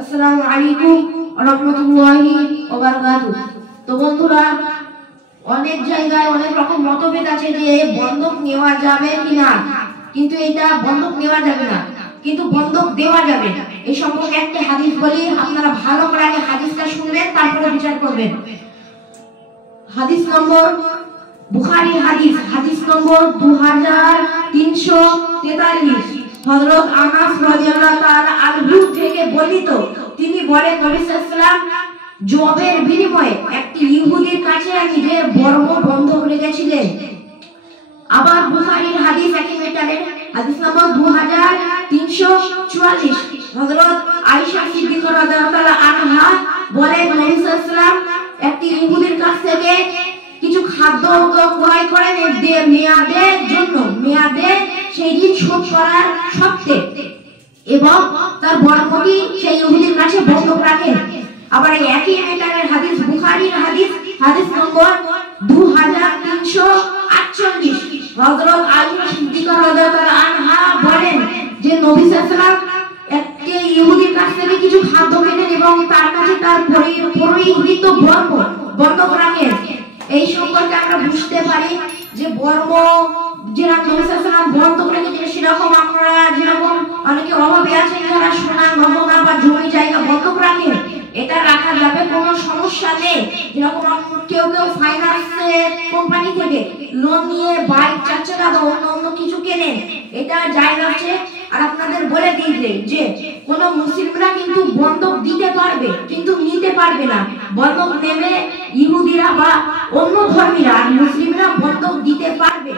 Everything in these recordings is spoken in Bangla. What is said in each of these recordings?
আসসালামু আলাইকুম ওয়া রাহমাতুল্লাহি ওয়া বারাকাতুহু। তো বন্ধুরা, অনেক জায়গায় অনেক রকম মতভেদ আছে যে বন্ধক নেওয়া যাবে কিনা, কিন্তু এটা বন্ধক নেওয়া যাবে না, কিন্তু বন্ধক দেওয়া যাবে। এই সম্পর্কে একটা হাদিস বলি, আপনারা ভালো করে আগে হাদিসটা শুনবেন, তারপরে বিচার করবেন। হাদিস নম্বর বুখারী হাদিস নম্বর 2343। হযরত আনাস রাদিয়াল্লাহু তাআলা আনহু থেকে বর্ণিত, তিনি বলেন, নবী সাল্লাল্লাহু আলাইহি ওয়াসাল্লাম জবের বিনিময়ে একটি ইহুদির কাছে নিজের বর্ম বন্ধক রেখেছিলেন। আবার বুখারীর হাদিস একই মেটালেন, হাদিস নম্বর 2344। হযরত আয়েশা সিদ্দিকা রাদিয়াল্লাহু তাআলা আনহা বলেন, নবী সাল্লাল্লাহু আলাইহি ওয়াসাল্লাম একটি ইহুদির কাছ থেকে কিছু খাদ্য ক্রয় করেন মেয়াদের জন্য, মেয়াদে সেই ঋণ শোধ করার শর্তে, এবং তার বরকতি সেই ইহুদির কাছে বন্ধক রাখেন। আবার এই একই মেটালের হাদিস বুখারীর হাদিস নম্বর 2348। হযরত আয়েশা সিদ্দিকা রাদিয়াল্লাহু তাআলা আনহা বলেন যে নবী সাল্লাল্লাহু আলাইহি ওয়াসাল্লাম একটি ইহুদির কাছ থেকে কিছু খাদ্য কেনেন এবং তার কাছে তার পরিহিত বর্ম বন্ধক রাখেন। এই সম্পর্কে আমরা বুঝতে পারি যে বর্ম যেরকম নবী সাল্লাল্লাহু আলাইহি ওয়াসাল্লাম বন্ধক রেখেছেন, সেরকম আমরা যেরকম অনেকে অভাবে আছেন যারা সোনা গহনা বা জমি জায়গা বন্ধক রাখেন, এটা রাখা যাবে, কোনো সমস্যা নেই। যেরকম কেউ ফাইন্যান্সের কোম্পানি থেকে লোন নিয়ে বাইক, চার চাকা বা অন্য কিছু কেনেন, এটা জায়েজ আছে। আর আপনাদের বলে দিই যে কোন মুসলিমরা কিন্তু বন্ধক দিতে পারবে, কিন্তু নিতে পারবে না। বন্ধক নেবে ইহুদিরা বা অন্য ধর্মীরা, আর মুসলিমরা বন্ধক দিতে পারবে।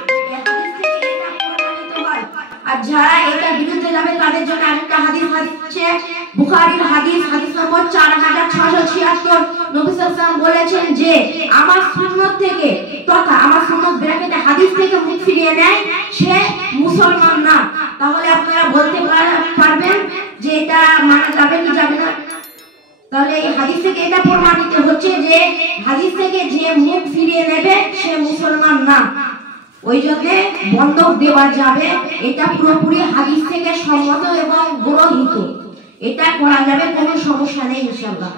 আর যারা এটা বিরুদ্ধে যাবে তাদের জন্য আরেকটা হাদিস আছে, বুখারীর হাদিস নম্বর 4676। নবী সাল্লাল্লাহু আলাইহি ওয়াসাল্লাম বলেছেন যে আমার সুন্নাত থেকে, তথা আমার সুন্নাত ব্র্যাকেটে হাদিস থেকে মুখ ফিরিয়ে নেয়, সে মুসলমান না। তাহলে আপনারা বলতে পারবেন যে এটা মানা যাবে কি যাবে না? তাহলে এই হাদিস থেকে এটা প্রমাণিত হচ্ছে যে হাদিস থেকে যে মুখ ফিরিয়ে নেবে সে মুসলমান না, ওই জন্য বন্ধক দেওয়া যাবে। এটা পুরোপুরি হাদিস থেকে সম্মত এবং গ্রহীত, এটা করা যাবে, কোনো সমস্যা নেই ইনশাআল্লাহ।